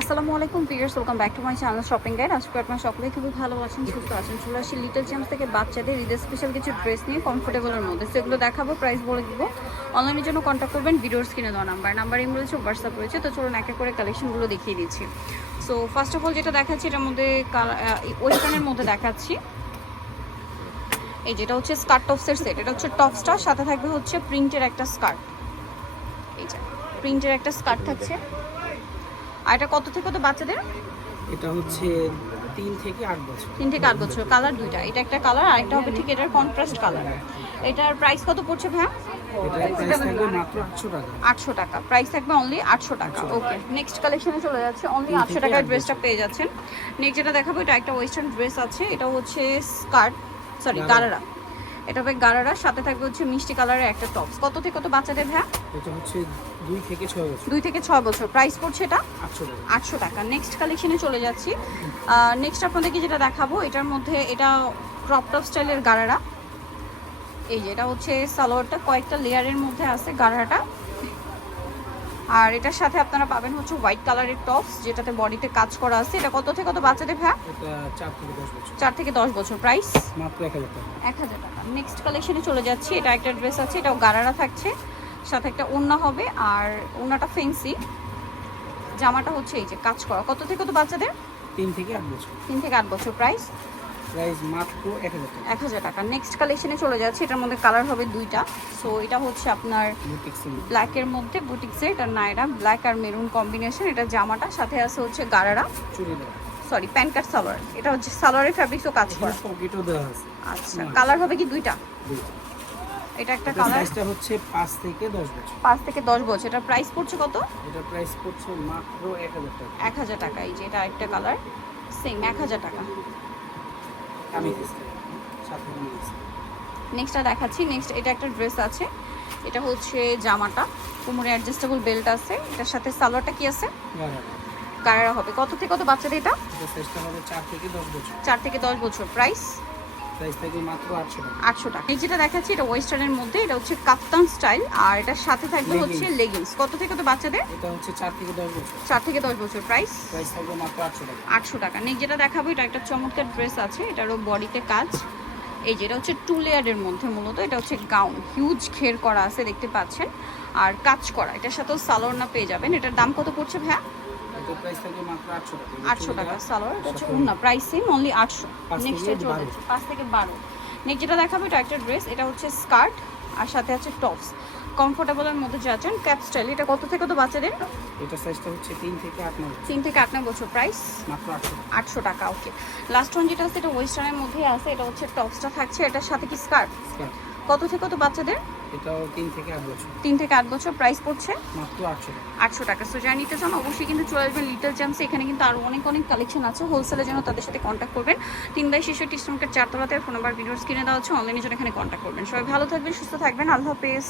আসসালামু আলাইকুম peers welcome back to my channel shopping guide. আজকে আপনার সকলেই খুবই ভালো আছেন, সুস্থ আছেন। চলে আসি লিটল চ্যাম্পস থেকে বাচ্চাদের ঈদের স্পেশাল কিছু ড্রেস নিয়ে কমফোর্টেবলের মধ্যে। সেগুলো দেখাবো প্রাইস বলে দিব। অনলাইনের জন্য কন্ট্যাক্ট করবেন ভিডিওর স্ক্রিনে দেওয়া নাম্বার নাম্বার ইম রয়েছে হোয়াটসঅ্যাপ রয়েছে। তো চলুন এক এক করে কালেকশনগুলো দেখিয়ে দিচ্ছি। সো ফার্স্ট অফ অল যেটা দেখাচ্ছি, এটার মধ্যে ওয়েস্টার্নের মধ্যে দেখাচ্ছি। এই যেটা হচ্ছে স্কার্ট টপসের সেট এটা হচ্ছে টপসটা সাথে থাকবে হচ্ছে প্রিন্টের একটা স্কার্ট এই যে প্রিন্টের একটা স্কার্ট থাকছে। আর এটা কত থেকে কত বাচ্চাদের? এটা হচ্ছে তিন থেকে আট বছর। তিন থেকে আট বছর কালার দুইটা। এটা একটা কালার আর একটা হবে ঠিক এটার কন্ট্রাস্ট কালার এটার প্রাইস কত পড়ছে ভাইয়া? আটশো টাকা। প্রাইস থাকবে অনলি আটশো টাকা। ওকে নেক্সট কালেকশনে চলে যাচ্ছে। অনলি আটশো টাকার ড্রেসটা পেয়ে যাচ্ছেন। নেক্সট যেটা দেখাবো এটা একটা ওয়েস্টার্ন ড্রেস আছে। এটা হচ্ছে স্কার্ট সরি গারারা। এটা হবে গারারা সাথে থাকবে হচ্ছে মিষ্টি কালারের একটা টপস কত থেকে কত বাচ্চাদের ভাইয়া? এটা হচ্ছে 2 থেকে 6 বছর। 2 থেকে 6 বছর। প্রাইস পড়ছে এটা? আটশো টাকা। আটশো টাকা। নেক্সট কালেকশনে চলে যাচ্ছি। নেক্সট আপনাদেরকে যেটা দেখাবো এটার মধ্যে এটা ক্রপ টপ স্টাইলের গারারা। এই যে এটা হচ্ছে সালোয়ারটা। কয়েকটা লেয়ারের মধ্যে আছে গারাটা আর এটার সাথে আপনারা পাবেন হচ্ছে হোয়াইট কালারের টপস যেটাতে বডিতে কাজ করা আছে। এটা কত থেকে কত বাচ্চাদের ভ্যা এটা চার থেকে দশ বছর। প্রাইস মাত্র এক হাজার টাকা। নেক্সট কালেকশনে চলে যাচ্ছি। এটা একটা ড্রেস আছে এটাও গারারা থাকছে। সাথে একটা ওড়না হবে আর ওড়নাটা ফেন্সি জামাটা হচ্ছে এই যে কাজ করা। কত থেকে কত বাচ্চাদের? তিন থেকে আট বছর। তিন থেকে আট বছর প্রাইস প্রাইস মাত্র এক হাজার টাকা। নেক্সট কালেকশনে চলে যাচ্ছে। এটার মধ্যে কালার হবে দুইটা। সো এটা হচ্ছে আপনার বুটিক্সের ব্ল্যাকের মধ্যে। বুটিক্সের এটা নায়রা ব্ল্যাক আর মেরুন কম্বিনেশন এটা জামাটা সাথে আছে হচ্ছে গারারা। দেওয়া সরি প্যান্ট কাট সালোয়ার। এটা হচ্ছে সালোয়ারের ফ্যাব্রিক্সও কাজ করা। পকেটও দেওয়া আছে। আচ্ছা কালার হবে কি দুইটা। এটা একটা কালার সাইজটা হচ্ছে পাঁচ থেকে দশ বছর। পাঁচ থেকে দশ বছর। এটার প্রাইস পড়ছে কত? এটার প্রাইস পড়ছে মাত্র এক হাজার টাকা। এক হাজার টাকা। এই যে এটা একটা কালার সেম এক হাজার টাকা। আমি সাথে নিয়ে গেছি নেক্সটটা দেখাচ্ছি। নেক্সট এটা একটা ড্রেস আছে। এটা হচ্ছে জামাটা। কোমরে অ্যাডজাস্টেবল বেল্ট আছে। এটার সাথে সালোয়ারটা কি আছে? কারারা হবে। কত থেকে কত বাচ্চাদের এটা? সাইজটা হবে চার থেকে দশ বছর। চার থেকে দশ বছর। প্রাইস আটশো টাকা। এই যেটা দেখাচ্ছি এটা ওয়েস্টার্নের মধ্যে এটা হচ্ছে কাপ্তান স্টাইল আর এটার সাথে থাকবে হচ্ছে লেগিংস কত থেকে বাচ্চাদের? এটা হচ্ছে চার থেকে দশ বছর। চার থেকে দশ বছর প্রাইস প্রাইস থাকবে মাত্র আটশো টাকা। আটশো টাকা। নেক্সট যেটা দেখাবো এটা একটা চমৎকার ড্রেস আছে এটারও বডিতে কাজ। এই যে এটা হচ্ছে টু লেয়ারের মধ্যে মূলত এটা হচ্ছে গাউন হিউজ ঘের করা আছে দেখতে পাচ্ছেন। আর কাজ করা এটার সাথেও সালোয়ার না পেয়ে যাবেন। এটার দাম কত পড়ছে ভাইয়া? এটার প্রাইস থাকবে মাত্র আটশো টাকা। সালোয়ার এটা হচ্ছে উন্না প্রাইস সেম অনলি আটশো। পাঁচ থেকে চলে বারো। পাঁচ থেকে বারো। নেক্সট যেটা দেখাবো এটা একটা ড্রেস এটা হচ্ছে স্কার্ট আর সাথে আছে টপস কমফোর্টেবলের মধ্যে যাচ্ছেন ক্যাপ স্টাইল এটা কত থেকে কত বাচ্চাদের? এটার সাইজটা হচ্ছে তিন থেকে আট নম্বর তিন থেকে আট নয় বছর প্রাইস মাত্র আটশো আটশো টাকা ওকে লাস্ট ওয়ান যেটা আছে এটা ওয়েস্টার্নের মধ্যে আছে এটা হচ্ছে টপসটা থাকছে। এটার সাথে কি স্কার্ট স্কার্ট কত থেকে কত বাচ্চাদের? এটাও থেকে বছর। থেকে বছর প্রাইস পড়ছে? মাত্র টাকা। আটশো টাকা। সো যারা নিতে চান অবশ্যই কিন্তু চলে আসবেন লিটল এখানে কিন্তু অনেক অনেক কালেকশন আছে। হোলসেলের জন্য তাদের সাথে কন্ট্যাক্ট করবেন। বাই চারতলাতে ফোন নাম্বার ভিডিওস কিনে দেওয়া হচ্ছে অনলাইনে জন্য এখানে কন্ট্যাক্ট করবেন। সবাই ভালো থাকবেন সুস্থ থাকবেন। আল্লাহ হাফেজ।